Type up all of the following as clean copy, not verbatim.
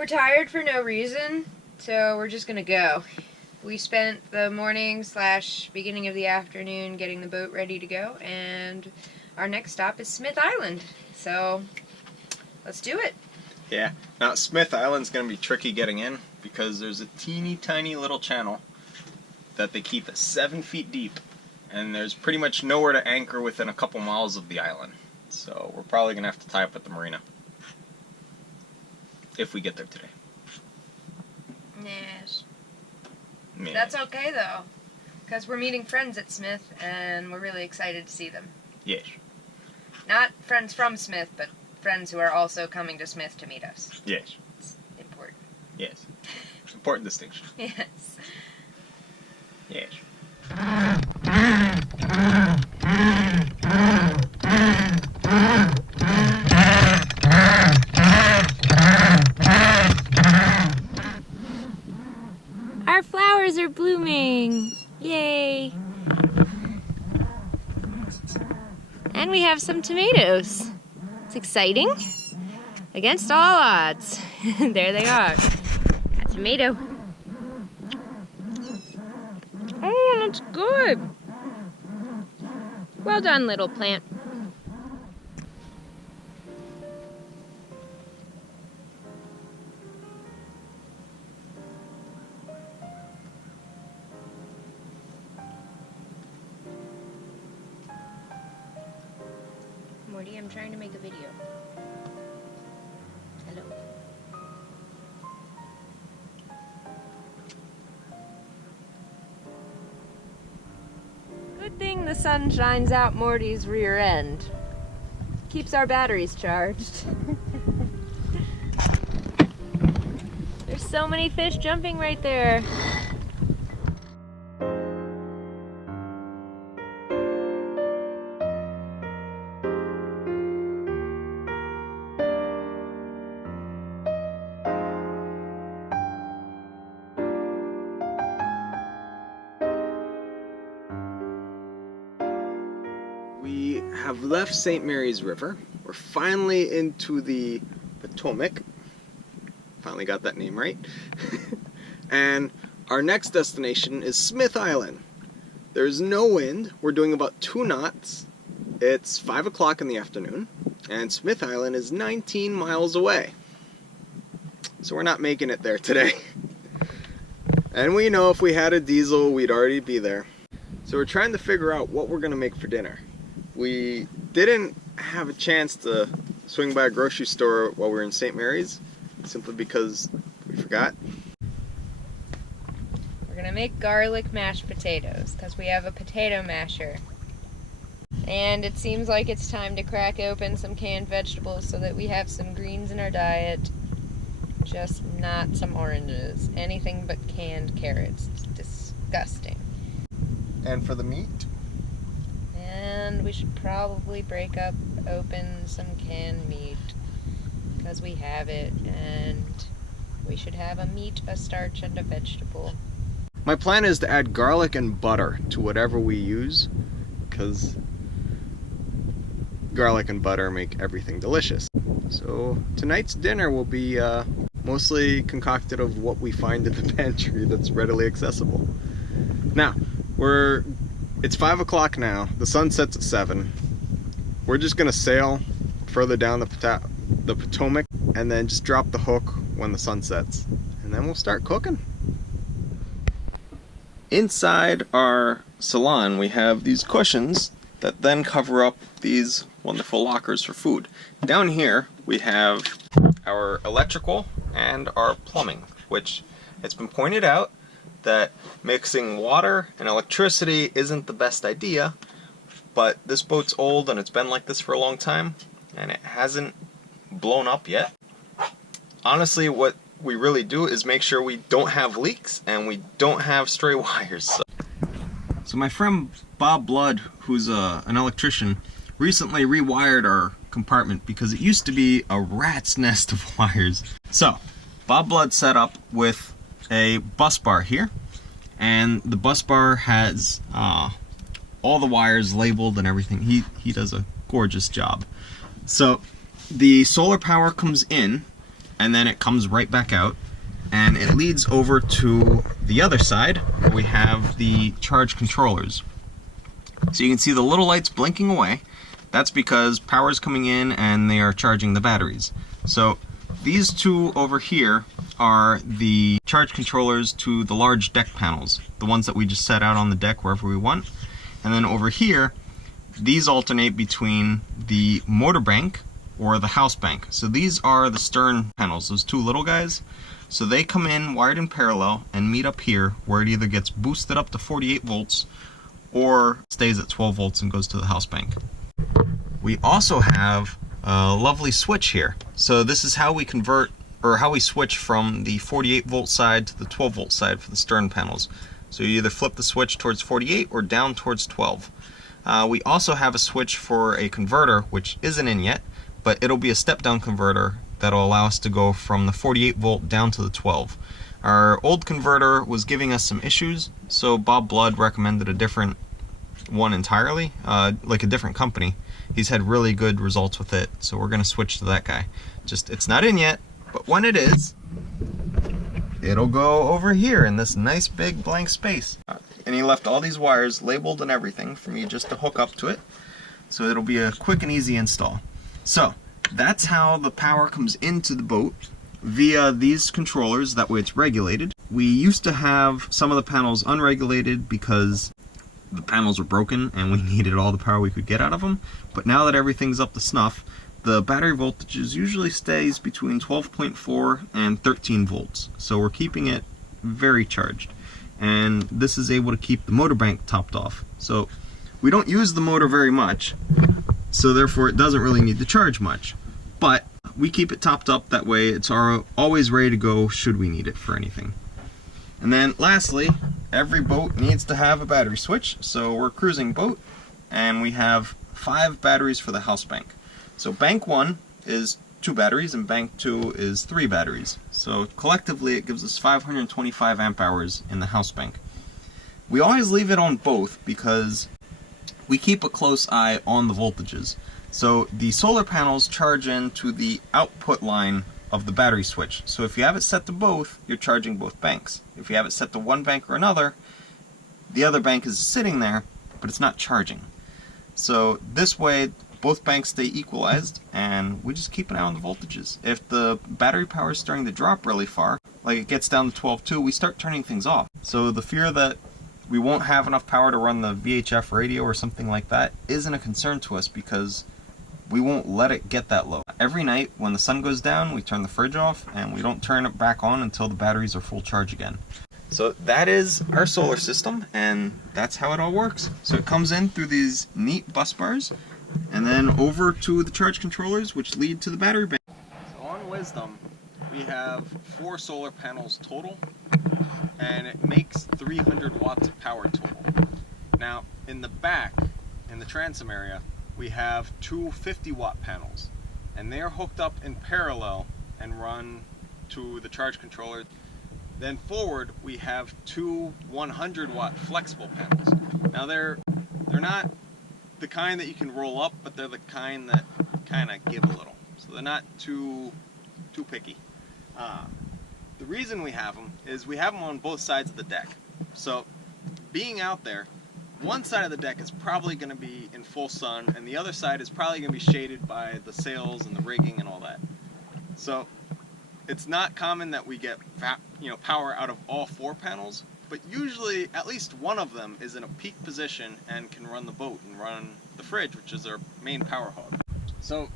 We're tired for no reason, so we're just gonna go. We spent the morning / beginning of the afternoon getting the boat ready to go, and our next stop is Smith Island. So let's do it. Yeah. Now Smith Island's gonna be tricky getting in because there's a teeny tiny little channel that they keep at 7 feet deep, and there's pretty much nowhere to anchor within a couple miles of the island. So we're probably gonna have to tie up at the marina if we get there today. Yes. Yeah. That's okay though, because we're meeting friends at Smith, and we're really excited to see them. Yes. Not friends from Smith, but friends who are also coming to Smith to meet us. Yes. It's important. Yes. Important distinction. Yes. Yes. Our flowers are blooming! Yay! And we have some tomatoes. It's exciting. Against all odds. There they are. A tomato. Oh, that's good. Well done, little plant. Morty, I'm trying to make a video. Hello. Good thing the sun shines out Morty's rear end. Keeps our batteries charged. There's so many fish jumping right there. We have left St. Mary's River. We're finally into the Potomac. Finally got that name right. And our next destination is Smith Island. There's no wind. We're doing about 2 knots. It's 5 o'clock in the afternoon, and Smith Island is 19 miles away. So we're not making it there today. And we know if we had a diesel, we'd already be there. So we're trying to figure out what we're gonna make for dinner. We didn't have a chance to swing by a grocery store while we were in St. Mary's, simply because we forgot. We're gonna make garlic mashed potatoes, because we have a potato masher. And it seems like it's time to crack open some canned vegetables so that we have some greens in our diet. Just not some oranges. Anything but canned carrots. It's disgusting. And for the meat? And we should probably break open some canned meat, because we have it, and we should have a meat, a starch, and a vegetable. My plan is to add garlic and butter to whatever we use, because garlic and butter make everything delicious. So tonight's dinner will be mostly concocted of what we find in the pantry that's readily accessible. Now, it's 5 o'clock now. The sun sets at 7. We're just gonna sail further down the Potomac and then just drop the hook when the sun sets. And then we'll start cooking. Inside our salon, we have these cushions that then cover up these wonderful lockers for food. Down here, we have our electrical and our plumbing, which it's been pointed out that mixing water and electricity isn't the best idea, but this boat's old and it's been like this for a long time, and it hasn't blown up yet. Honestly, what we really do is make sure we don't have leaks and we don't have stray wires. So my friend Bob Blood, who's an electrician, recently rewired our compartment because it used to be a rat's nest of wires. So Bob Blood set up with a bus bar here, and the bus bar has all the wires labeled and everything. He does a gorgeous job. So the solar power comes in, and then it comes right back out, and it leads over to the other side where we have the charge controllers. So you can see the little lights blinking away. That's because power is coming in and they are charging the batteries. So these two over here are the charge controllers to the large deck panels, the ones that we just set out on the deck wherever we want. And then over here, these alternate between the motor bank or the house bank. So these are the stern panels, those two little guys. So they come in wired in parallel and meet up here where it either gets boosted up to 48 volts or stays at 12 volts and goes to the house bank. We also have a lovely switch here. So this is how we convert, or how we switch from the 48 volt side to the 12 volt side for the stern panels. So you either flip the switch towards 48 or down towards 12. We also have a switch for a converter, which isn't in yet, but it'll be a step down converter that'll allow us to go from the 48 volt down to the 12. Our old converter was giving us some issues, so Bob Blood recommended a different one entirely, like a different company. He's had really good results with it, so we're going to switch to that guy. Just, it's not in yet, but when it is, it'll go over here in this nice big blank space. And he left all these wires labeled and everything for me just to hook up to it, so it'll be a quick and easy install. So that's how the power comes into the boat, via these controllers. That way it's regulated. We used to have some of the panels unregulated because the panels were broken and we needed all the power we could get out of them. But now that everything's up to snuff, the battery voltages usually stays between 12.4 and 13 volts. So we're keeping it very charged. And this is able to keep the motor bank topped off. So we don't use the motor very much, so therefore it doesn't really need to charge much. But we keep it topped up, that way it's always ready to go should we need it for anything. And then lastly, every boat needs to have a battery switch. So we're a cruising boat and we have 5 batteries for the house bank. So bank 1 is 2 batteries and bank 2 is 3 batteries. So collectively it gives us 525 amp hours in the house bank. We always leave it on both because we keep a close eye on the voltages. So the solar panels charge into the output line of the battery switch. So if you have it set to both, you're charging both banks. If you have it set to one bank or another, the other bank is sitting there, but it's not charging. So this way, both banks stay equalized, and we just keep an eye on the voltages. If the battery power is starting to drop really far, like it gets down to 12.2, we start turning things off. So the fear that we won't have enough power to run the VHF radio or something like that isn't a concern to us because we won't let it get that low. Every night when the sun goes down, we turn the fridge off and we don't turn it back on until the batteries are full charge again. So that is our solar system, and that's how it all works. So it comes in through these neat bus bars and then over to the charge controllers, which lead to the battery bank. So on Wisdom, we have 4 solar panels total, and it makes 300 watts of power total. Now, in the back, in the transom area, we have 2 50-watt panels, and they are hooked up in parallel and run to the charge controller. Then forward, we have 2 100-watt flexible panels. Now they're not the kind that you can roll up, but they're the kind that kind of give a little. So they're not too picky. The reason we have them is we have them on both sides of the deck. So being out there, one side of the deck is probably going to be in full sun, and the other side is probably going to be shaded by the sails and the rigging and all that. So it's not common that we get power out of all 4 panels, but usually at least one of them is in a peak position and can run the boat and run the fridge, which is our main power hog. So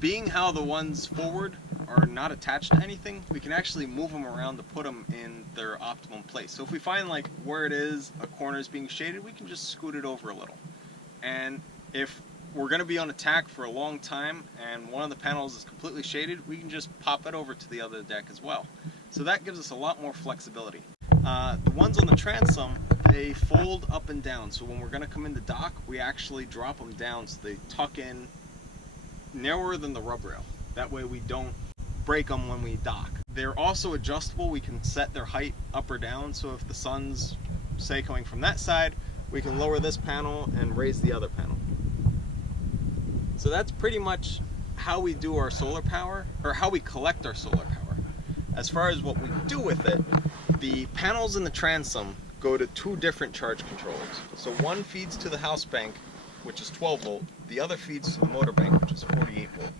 being how the ones forward are not attached to anything, we can actually move them around to put them in their optimum place. So if we find like where it is, a corner is being shaded, we can just scoot it over a little. And if we're going to be on attack for a long time and one of the panels is completely shaded, we can just pop it over to the other deck as well. So that gives us a lot more flexibility. The ones on the transom, they fold up and down, so when we're going to come into dock, we actually drop them down so they tuck in narrower than the rub rail. That way we don't break them when we dock. They're also adjustable. We can set their height up or down, so if the sun's, say, coming from that side, we can lower this panel and raise the other panel. So that's pretty much how we do our solar power, or how we collect our solar power. as far as what we do with it, the panels in the transom go to two different charge controllers. So one feeds to the house bank, which is 12 volt. The other feeds to the motor bank, which is 48 volt.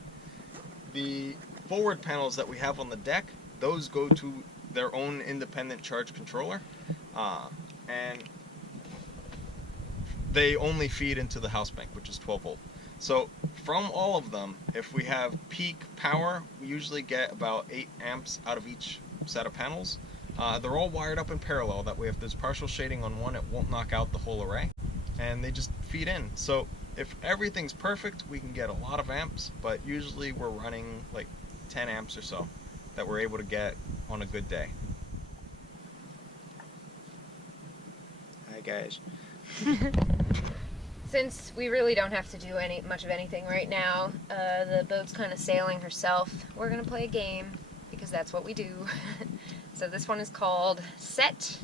The forward panels that we have on the deck, those go to their own independent charge controller, and they only feed into the house bank, which is 12 volt. So from all of them, if we have peak power, we usually get about 8 amps out of each set of panels. They're all wired up in parallel. That way if there's partial shading on one, it won't knock out the whole array. And they just feed in. So if everything's perfect, we can get a lot of amps, but usually we're running like 10 amps or so that we're able to get on a good day. Hi guys. Since we really don't have to do much of anything right now, the boat's kind of sailing herself, we're going to play a game, because that's what we do. So this one is called Set.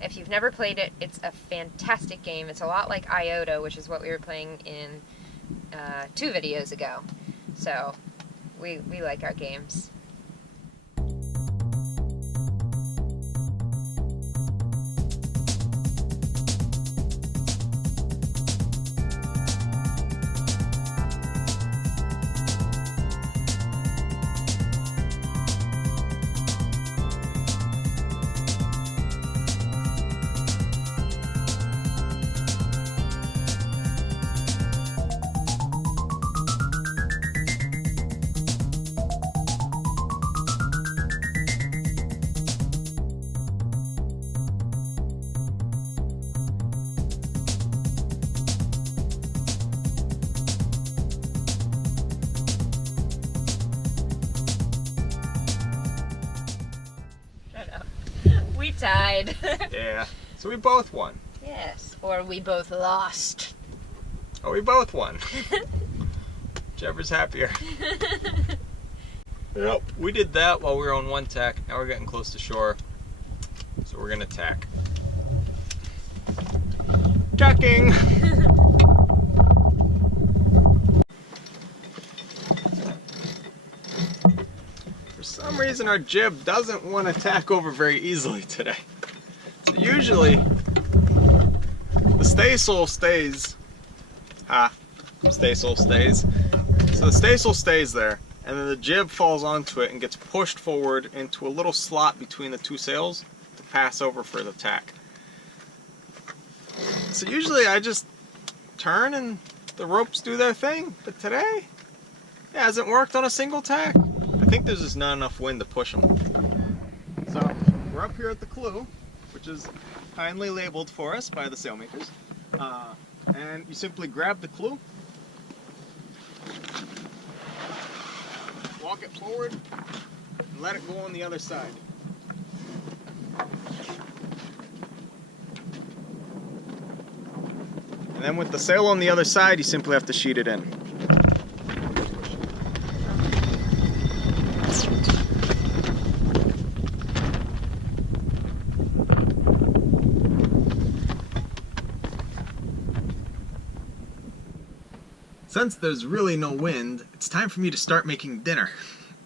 If you've never played it, it's a fantastic game. It's a lot like Iota, which is what we were playing in 2 videos ago. So we like our games. We tied. Yeah, so we both won. Yes, or we both lost. Oh, we both won. Whichever's happier. Yep, we did that while we were on one tack. Now we're getting close to shore, so we're gonna tack. Tacking! For some reason our jib doesn't want to tack over very easily today. So usually the staysail stays. Staysail stays. So the staysail stays there, and then the jib falls onto it and gets pushed forward into a little slot between the two sails to pass over for the tack. So usually I just turn and the ropes do their thing, but today it hasn't worked on a single tack. I think there's just not enough wind to push them. So we're up here at the clue, which is kindly labeled for us by the sailmakers, and you simply grab the clue, walk it forward, and let it go on the other side. And then with the sail on the other side, you simply have to sheet it in. Since there's really no wind, it's time for me to start making dinner.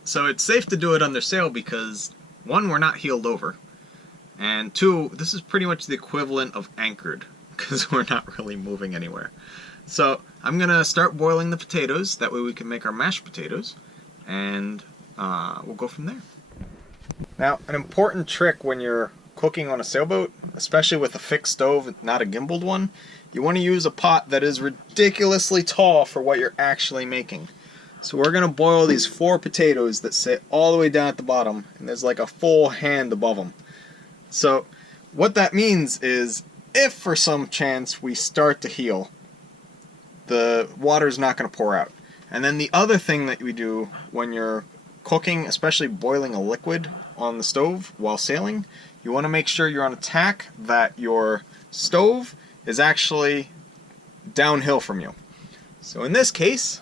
So it's safe to do it under sail because, 1, we're not heeled over, and 2, this is pretty much the equivalent of anchored, because we're not really moving anywhere. So I'm gonna start boiling the potatoes, that way we can make our mashed potatoes, and we'll go from there. Now, an important trick when you're cooking on a sailboat, especially with a fixed stove, not a gimbaled one, you want to use a pot that is ridiculously tall for what you're actually making. So we're going to boil these 4 potatoes that sit all the way down at the bottom, and there's like a full hand above them. So what that means is, if for some chance we start to heel, the water's not going to pour out. And then the other thing that we do when you're cooking, especially boiling a liquid on the stove while sailing, you want to make sure you're on a tack that your stove is actually downhill from you. So in this case,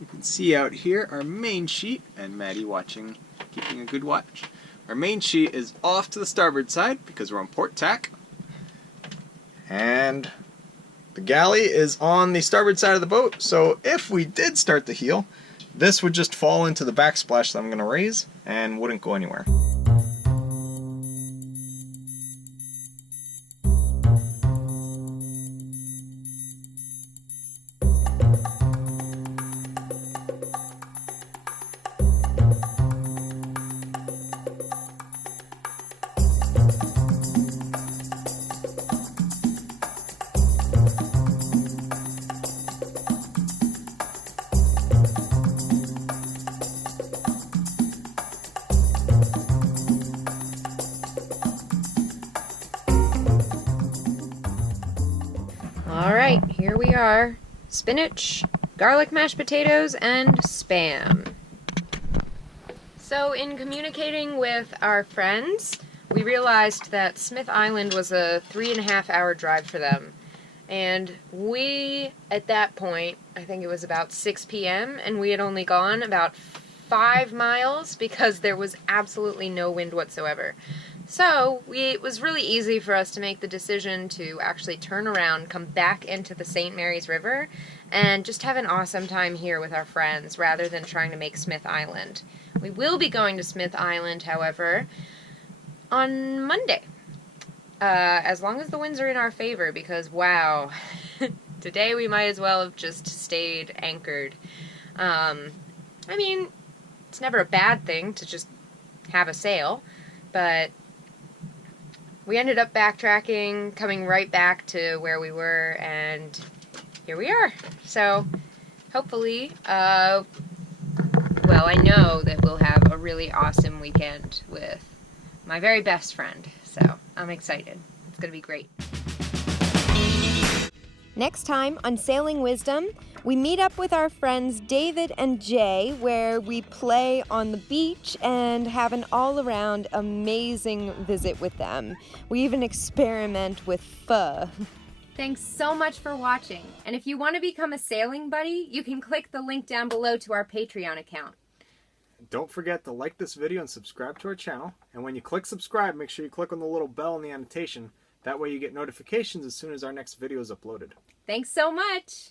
you can see out here our main sheet, and Maddie watching, keeping a good watch. Our main sheet is off to the starboard side because we're on port tack, and the galley is on the starboard side of the boat. So if we did start to heel, this would just fall into the backsplash that I'm going to raise and wouldn't go anywhere. Alright, here we are. Spinach, garlic mashed potatoes, and Spam. So in communicating with our friends, we realized that Smith Island was a 3.5-hour drive for them. And we, at that point, I think it was about 6 p.m., and we had only gone about 5 miles because there was absolutely no wind whatsoever. So it was really easy for us to make the decision to actually turn around, come back into the St. Mary's River, and just have an awesome time here with our friends rather than trying to make Smith Island. We will be going to Smith Island, however, on Monday. As long as the winds are in our favor, because wow, today we might as well have just stayed anchored. I mean, it's never a bad thing to just have a sail, but we ended up backtracking, coming right back to where we were, and here we are. So, hopefully, well, I know that we'll have a really awesome weekend with my very best friend, so I'm excited. It's gonna be great. Next time on Sailing Wisdom, we meet up with our friends David and Jay, where we play on the beach and have an all-around amazing visit with them. We even experiment with pho. Thanks so much for watching. And if you want to become a sailing buddy, you can click the link down below to our Patreon account. Don't forget to like this video and subscribe to our channel. And when you click subscribe, make sure you click on the little bell in the annotation. That way you get notifications as soon as our next video is uploaded. Thanks so much!